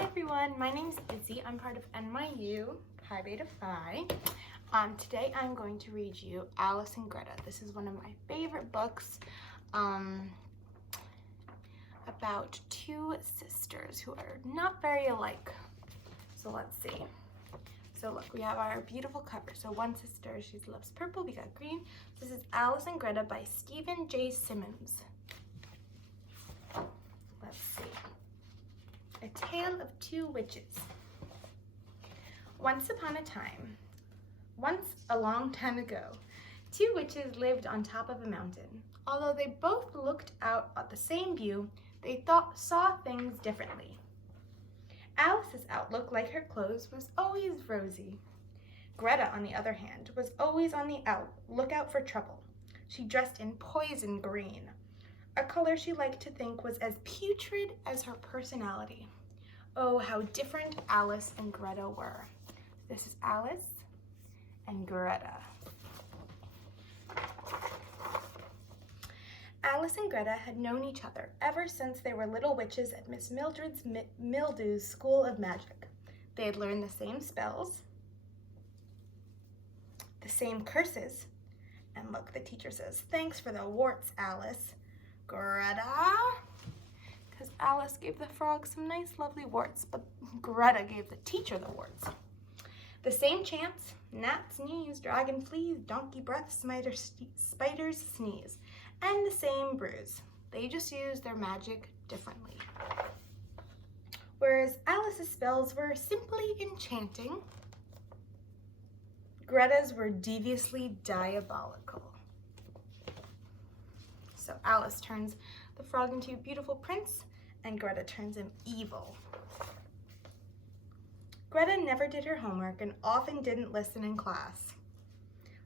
Hi everyone, my name is Izzy. I'm part of NYU Pi Beta Phi. Today I'm going to read you Alice and Greta. This is one of my favorite books about two sisters who are not very alike. So let's see. So look, we have our beautiful cover. So one sister, she loves purple, we got green. This is Alice and Greta by Stephen J. Simmons. Let's see. A Tale of Two Witches. Once upon a time, once a long time ago, two witches lived on top of a mountain. Although they both looked out at the same view, they saw things differently. Alice's outlook, like her clothes, was always rosy. Greta, on the other hand, was always on the lookout for trouble. She dressed in poison green, a color she liked to think was as putrid as her personality. Oh, how different Alice and Greta were. This is Alice and Greta. Alice and Greta had known each other ever since they were little witches at Miss Mildred's Mildew's School of Magic. They had learned the same spells, the same curses, and look, the teacher says, "Thanks for the warts, Alice." Greta, because Alice gave the frog some nice lovely warts, but Greta gave the teacher the warts. The same chants, gnats sneeze, dragon fleas, donkey breath, spiders sneeze, and the same bruise. They just used their magic differently. Whereas Alice's spells were simply enchanting, Greta's were deviously diabolical. So Alice turns the frog into a beautiful prince, and Greta turns him evil. Greta never did her homework and often didn't listen in class.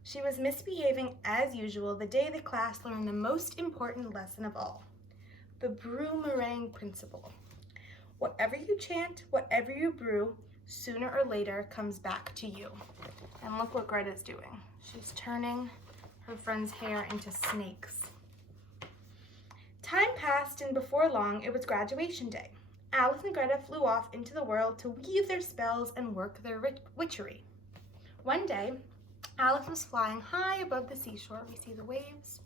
She was misbehaving as usual the day the class learned the most important lesson of all, the boomerang principle. Whatever you chant, whatever you brew, sooner or later comes back to you. And look what Greta's doing. She's turning her friend's hair into snakes. Time passed, and before long, it was graduation day. Alice and Greta flew off into the world to weave their spells and work their witchery. One day, Alice was flying high above the seashore. We see the waves.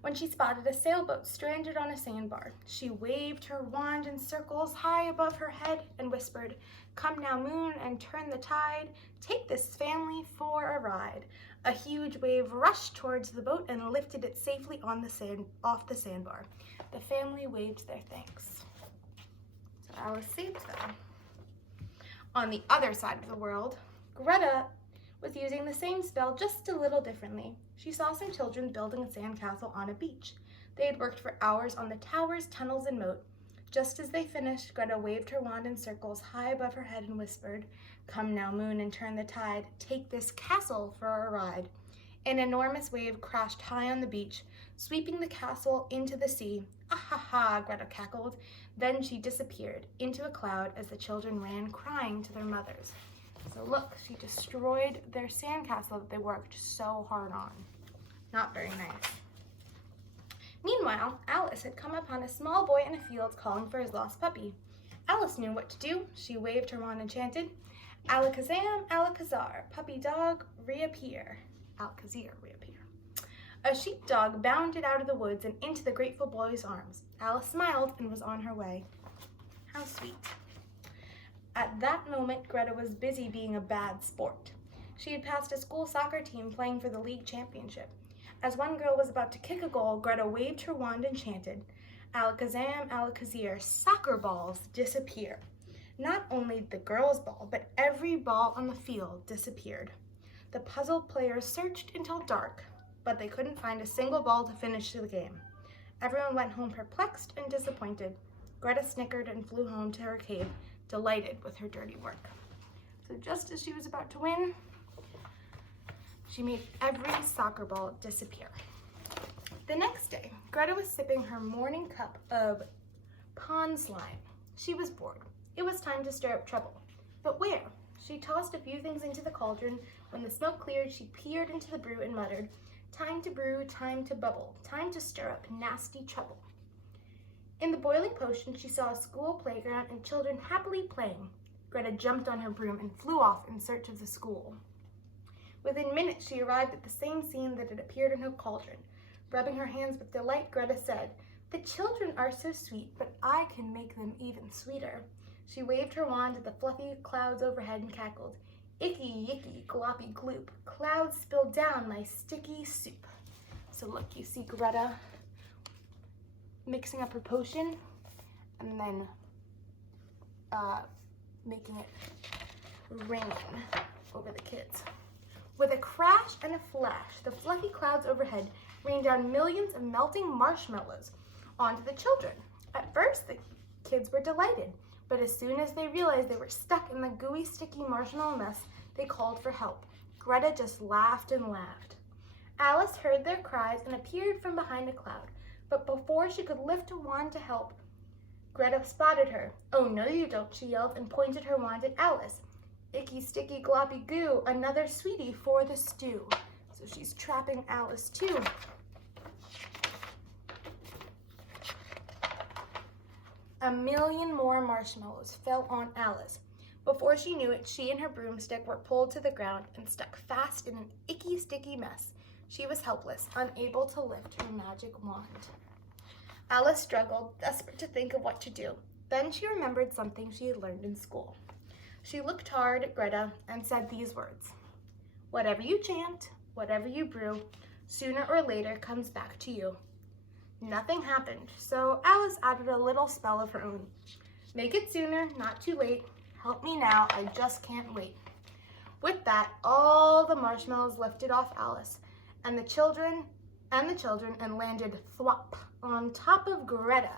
When she spotted a sailboat stranded on a sandbar, she waved her wand in circles high above her head and whispered, "Come now, moon, and turn the tide. Take this family for a ride." A huge wave rushed towards the boat and lifted it safely on the off the sandbar. The family waved their thanks. So Alice saved them. On the other side of the world, Greta was using the same spell just a little differently. She saw some children building a sandcastle on a beach. They had worked for hours on the towers, tunnels, and moat. Just as they finished, Greta waved her wand in circles high above her head and whispered, "Come now, moon, and turn the tide. Take this castle for a ride." An enormous wave crashed high on the beach, sweeping the castle into the sea. "Ah ha ha," Greta cackled. Then she disappeared into a cloud as the children ran crying to their mothers. So look, she destroyed their sandcastle that they worked so hard on. Not very nice. Meanwhile, Alice had come upon a small boy in a field calling for his lost puppy. Alice knew what to do. She waved her wand and chanted, "Alakazam, Alakazar, puppy dog, reappear." Alakazir, reappear. A sheepdog bounded out of the woods and into the grateful boy's arms. Alice smiled and was on her way. How sweet. At that moment, Greta was busy being a bad sport. She had passed a school soccer team playing for the league championship. As one girl was about to kick a goal, Greta waved her wand and chanted, "Alakazam, Alakazir, soccer balls disappear." Not only the girl's ball, but every ball on the field disappeared. The puzzled players searched until dark, but they couldn't find a single ball to finish the game. Everyone went home perplexed and disappointed. Greta snickered and flew home to her cave, delighted with her dirty work. So just as she was about to win, she made every soccer ball disappear. The next day, Greta was sipping her morning cup of pond slime. She was bored. It was time to stir up trouble. But where? She tossed a few things into the cauldron. When the smoke cleared, she peered into the brew and muttered, "Time to brew, time to bubble, time to stir up nasty trouble." In the boiling potion, she saw a school playground and children happily playing. Greta jumped on her broom and flew off in search of the school. Within minutes, she arrived at the same scene that had appeared in her cauldron. Rubbing her hands with delight, Greta said, "The children are so sweet, but I can make them even sweeter." She waved her wand at the fluffy clouds overhead and cackled, "Icky, yicky, gloppy, gloop, clouds spill down my sticky soup." So look, you see Greta mixing up her potion and then making it rain over the kids. With a crash and a flash, the fluffy clouds overhead rained down millions of melting marshmallows onto the children. At first, the kids were delighted, but as soon as they realized they were stuck in the gooey, sticky marshmallow mess, they called for help. Greta just laughed and laughed. Alice heard their cries and appeared from behind a cloud, but before she could lift a wand to help, Greta spotted her. "Oh, no you don't," she yelled and pointed her wand at Alice. "Icky, sticky, gloppy goo, another sweetie for the stew." So she's trapping Alice too. A million more marshmallows fell on Alice. Before she knew it, she and her broomstick were pulled to the ground and stuck fast in an icky, sticky mess. She was helpless, unable to lift her magic wand. Alice struggled, desperate to think of what to do. Then she remembered something she had learned in school. She looked hard at Greta and said these words, "Whatever you chant, whatever you brew, sooner or later comes back to you." Nothing happened, so Alice added a little spell of her own. "Make it sooner, not too late. Help me now, I just can't wait." With that, all the marshmallows lifted off Alice and the children and landed thwop on top of Greta.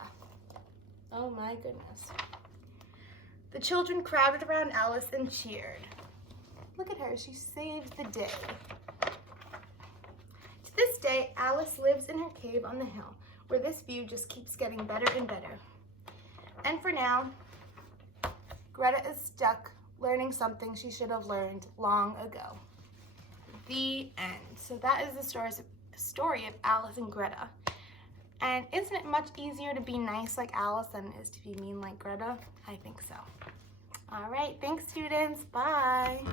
Oh my goodness. The children crowded around Alice and cheered. Look at her, she saved the day. To this day, Alice lives in her cave on the hill, where this view just keeps getting better and better. And for now, Greta is stuck learning something she should have learned long ago. The end. So that is the story of Alice and Greta. And isn't it much easier to be nice like Alice than it is to be mean like Greta? I think so. All right, thanks students, bye.